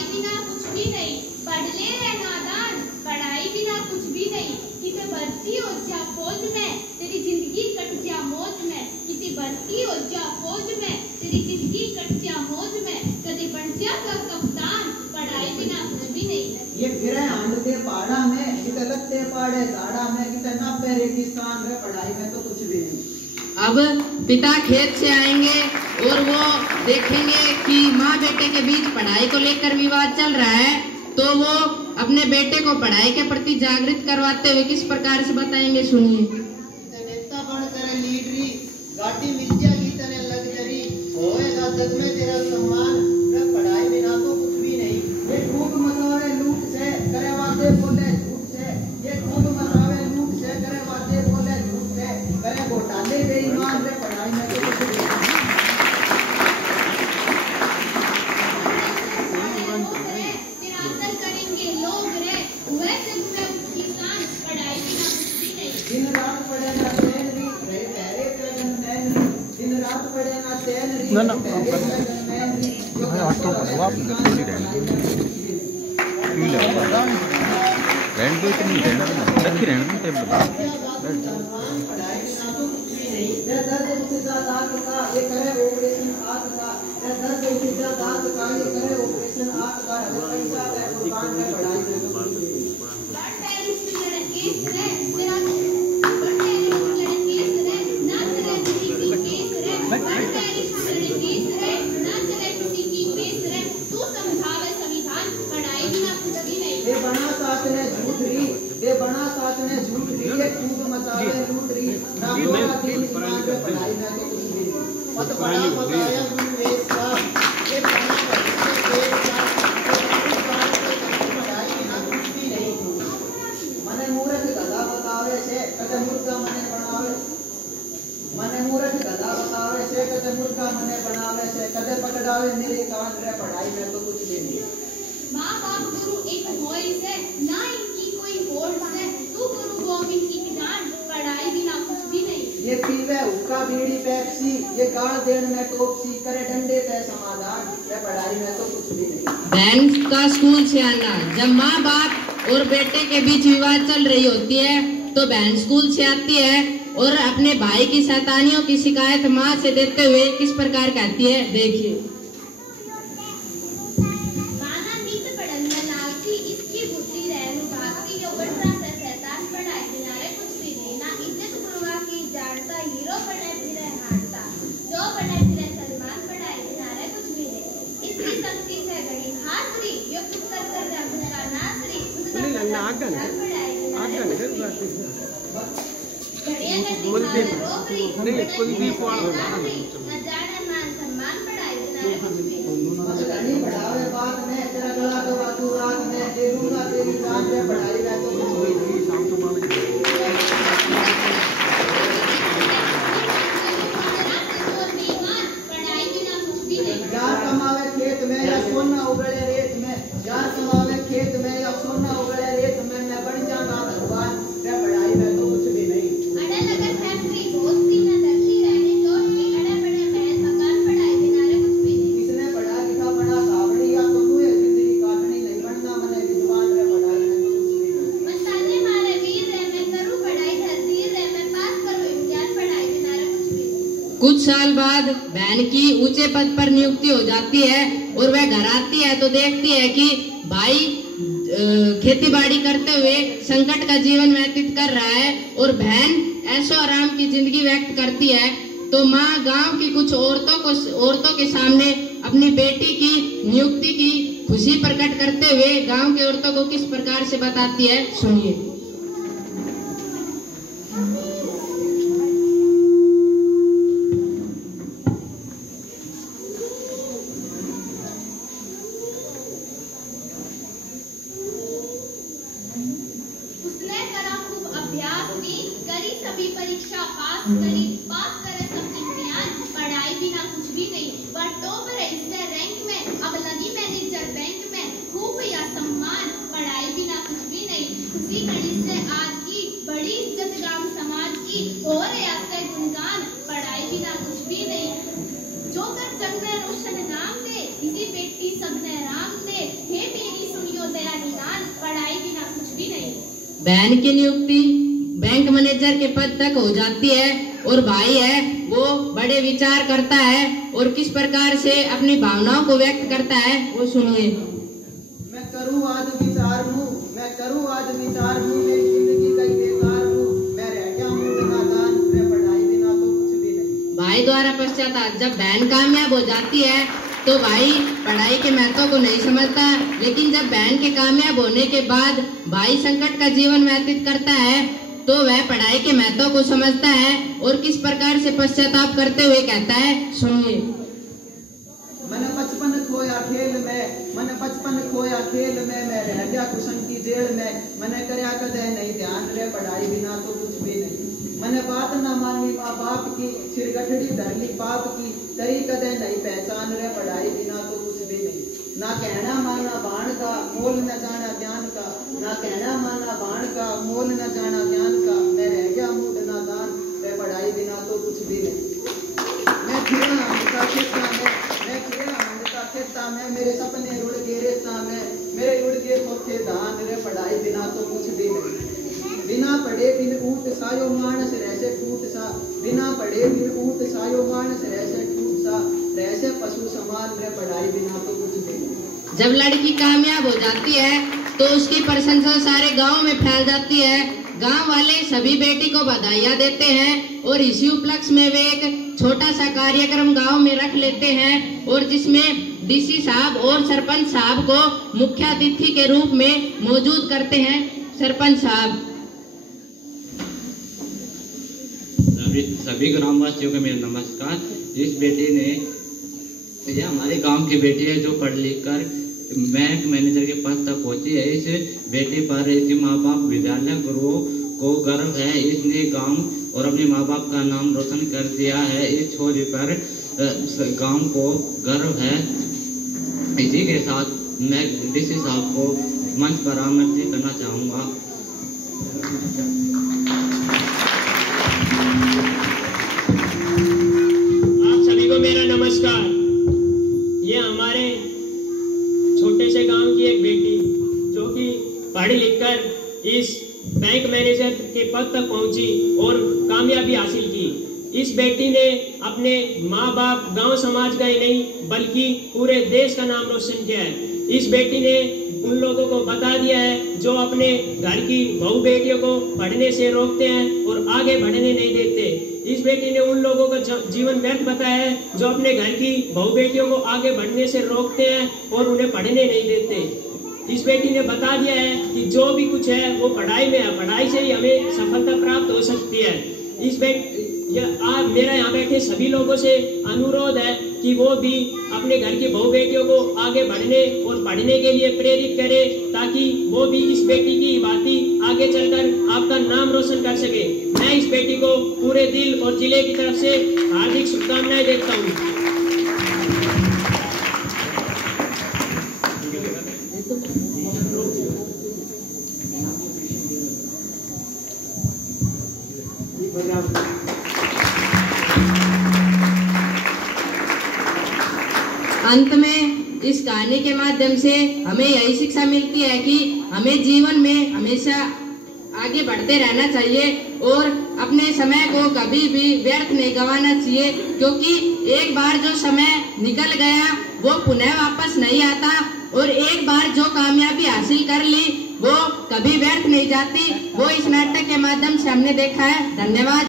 पढ़ाई बिना कुछ भी नहीं, पढ़ ले रे नादान, पढ़ाई बिना कुछ भी नहीं। किसी भर्ती हो जा फौज में, तेरी जिंदगी कट जा मौज में। किसी भर्ती हो जा फौज में, तेरी जिंदगी कट जा मौज में। कभी बन जा कप्तान, पढ़ाई बिना कुछ भी नहीं। ये फिरे हांडते पहाड़ा में, किते लगते पहाड़े झाड़ा में, किते नापे रेगिस्तान में, पढ़ाई में तो कुछ भी नहीं। अब पिता खेत से आएंगे और वो देखेंगे कि माँ बेटे के बीच पढ़ाई को लेकर विवाद चल रहा है, तो वो अपने बेटे को पढ़ाई के प्रति जागृत करवाते हुए किस प्रकार से बताएंगे, सुनिए। नेता बन करे लीडरी, गाड़ी मिल जाएगी तने लग्जरी, होएगा जग में तेरा सम्मान, रे पढ़ाई बिना तो कुछ भी नहीं। ये खूब मचावे लूट से, करे वादे बोले झूठ से। ये खूब मचावे लूट से, करे वादे बोले झूठ से। करे घोटाले बेईमान, रे पढ़ाई में तो कुछ भी नहीं। दिन रात पढ़े ना चैनरी, रहे पैरे पे गनमैनरी। दिन रात पढ़े ना चैनरी, ना पैरे पे गनमैनरी। भाई ऑटो करवा आपने थोड़ी रहने क्यों लगा रहने दो, इतनी रहने दो, रखी रहने दो टेबल पढ़ाई बिना तो कुछ भी नहीं। दर्द उठता दांत का, ये करे ऑपरेशन आंख का। दर्द उठता दांत का, ये करे ऑपरेशन आंख का। पैसा है कुर्बान में, पढ़ाई में तो कुछ भी नहीं। ये बना साथ ने झूठ री, ये बना साथ ने झूठ री। ये खूब मचावे लूट री, ना बोला दिन ईमान पे, पढ़ाई में तो कुछ भी नहीं। मत बड़ा बताया गुरु वेद का, ये बना भक्ति वेद का। पढ़ाई बिना कुछ भी नहीं। मने मूर्ख गधा बतावे से, कदे मूर्खा मने बनावे। मने मूर्ख गधा बतावे से, कदे मूर्खा मने बनावे से। कदे पकड़ावे मेरे कान, रे पढ़ाई में तो कुछ भी नहीं। माँ बाप गुरु एक मोई से, ना इनकी कोई होड़ से। तू गुरु गोविंद की ज्ञान, पढ़ाई बिना कुछ भी नहीं। ये पीवे हुक्का बीड़ी पेप्सी, ये गाल देन में टोपसी। करे डंडे पे समाधान, रे पढ़ाई में तो कुछ भी नहीं। बहन का स्कूल से आना, जब माँ बाप और बेटे के बीच विवाद चल रही होती है तो बहन स्कूल से आती है और अपने भाई की शैतानियों की शिकायत माँ से देते हुए किस प्रकार कहती है, देखिए। बढ़ावे बात में, तेरा गला दबा तू रात में। दे दूंगा तेरी जान, रे पढ़ाई में तो कुछ भी नहीं। यार कमावे खेत में या सोना उगले रेत में। यार कमावे खेत में या सोना उगले रेत में। मैं बन जाऊंगा भगवान, रे पढ़ाई में तो कुछ भी नहीं। किसने पढ़ा लिखा बना सावड़ी, या तो मुझे जिंदगी काटनी नहीं। बनना मने विद्वान, रे पढ़ाई में तो कुछ भी नहीं। कुछ साल बाद बहन की ऊंचे पद पर नियुक्ति हो जाती है और वह घर आती है तो देखती है कि भाई खेतीबाड़ी करते हुए संकट का जीवन व्यतीत कर रहा है और बहन ऐशो आराम की जिंदगी व्यक्त करती है। तो माँ गांव की कुछ औरतों के सामने अपनी बेटी की नियुक्ति की खुशी प्रकट करते हुए गांव की औरतों को किस प्रकार से बताती है, सुनिए। परीक्षा पास करे सब इम्तिहान, पढ़ाई बिना कुछ भी नहीं। वह टॉप रही रैंक में, अब लगी मैनेजर बैंक में। खूब या सम्मान, पढ़ाई बिना कुछ भी नहीं। खुशी घड़ी से आज की बड़ी इज्जत गांव समाज की, हो रहा से गुणगान, पढ़ाई बिना कुछ भी नहीं। जो कर जग में रोशन नाम दे, इसी बेटी सबने राम दे। बहन की नियुक्ति बैंक मैनेजर के पद तक हो जाती है और भाई है वो बड़े विचार करता है और किस प्रकार से अपनी भावनाओं को व्यक्त करता है वो सुनिए। मैं करूँ आज विचार हूँ, मेरी जिंदगी कई बेकार हूँ, मैं रह गया हूँ नादान, मैं पढ़ाई बिना तो कुछ भी नहीं। भाई द्वारा पश्चाताप। जब बहन कामयाब हो जाती है तो भाई पढ़ाई के महत्व को नहीं समझता, लेकिन जब बहन के कामयाब होने के बाद भाई संकट का जीवन व्यतीत करता है तो वह पढ़ाई के महत्व को समझता है और किस प्रकार से पश्चाताप करते हुए कहता है, सुनिए। मैंने बचपन खोया खेल में, मैं रह गया कुशन की जेल में, मैंने करया कदे नहीं ध्यान रे पढ़ाई बिना तो कुछ भी नहीं। मैंने बात न मानी माँ बाप की, सिर गठड़ी धर ली पाप की, तरी कदे नहीं पहचान रे पढ़ाई बिना तो कुछ भी नहीं। ना कहना माना बाण का, मोल न जाना ज्ञान का, ना कहना माना बाण का, मोल न जाना ज्ञान का, मैं रह गया मूड नादान, रे पढ़ाई बिना तो कुछ भी नहीं। मैं फिरा हमेशा खेता में, मेरे सपने रुड़ के रेता में, मेरे उड़ के सोखे धान, रे पढ़ाई बिना तो कुछ भी नहीं। बिना पढ़े बिन ऊट सायो मानस रहसे टूट सा, बिना पढ़े बिन ऊट सायो मानस रहसे टूट सा, रहसे पशु समान, रे पढ़ाई बिना तो कुछ भी नहीं। जब लड़की कामयाब हो जाती है तो उसकी प्रशंसा सारे गांव में फैल जाती है। गांव वाले सभी बेटी को बधाइयां देते हैं और इसी उपलक्ष्य में वे एक छोटा सा कार्यक्रम गांव में रख लेते हैं और जिसमें डीसी साहब और सरपंच साहब को मुख्य अतिथि के रूप में मौजूद करते हैं। सरपंच साहब। सभी ग्रामवासियों को मेरा नमस्कार। इस बेटी ने, यह हमारे गांव की बेटी है जो पढ़ लिख कर बैंक मैनेजर के पद तक पहुंची है। इस बेटी पर इसके माँ बाप विद्यालय गुरुओं को गर्व है। इसने गांव और अपने माँ बाप का नाम रोशन कर दिया है। इस छोरी पर गांव को गर्व है। इसी के साथ मैं डीसी साहब को मंच पर आमंत्रित करना चाहूँगा। आप सभी को मेरा नमस्कार। ये हमारे छोटे से गांव की एक बेटी जो कि पढ़ लिख कर इस बैंक मैनेजर के पद तक पहुंची और कामयाबी हासिल की। इस बेटी ने अपने माँ बाप गांव समाज का ही नहीं बल्कि पूरे देश का नाम रोशन किया है। इस बेटी ने उन लोगों को बता दिया है जो अपने घर की बहू बेटियों को पढ़ने से रोकते हैं और आगे बढ़ने नहीं देते। इस बेटी ने उन लोगों का जीवन व्यर्थ बताया है जो अपने घर की बहू बेटियों को आगे बढ़ने से रोकते हैं और उन्हें पढ़ने नहीं देते। इस बेटी ने बता दिया है कि जो भी कुछ है वो पढ़ाई में है, पढ़ाई से ही हमें सफलता प्राप्त हो सकती है। मेरा यहाँ बैठे सभी लोगों से अनुरोध है कि वो भी अपने घर की बहू बेटियों को आगे बढ़ने और पढ़ने के लिए प्रेरित करें ताकि वो भी इस बेटी की बाती आगे चलकर आपका नाम रोशन कर सके। मैं इस बेटी को पूरे दिल और जिले की तरफ से हार्दिक शुभकामनाएं देता हूँ। अंत में इस कहानी के माध्यम से हमें यही शिक्षा मिलती है कि हमें जीवन में हमेशा आगे बढ़ते रहना चाहिए और अपने समय को कभी भी व्यर्थ नहीं गंवाना चाहिए, क्योंकि एक बार जो समय निकल गया वो पुनः वापस नहीं आता और एक बार जो कामयाबी हासिल कर ली वो कभी व्यर्थ नहीं जाती। वो इस नाटक के माध्यम से हमने देखा है। धन्यवाद।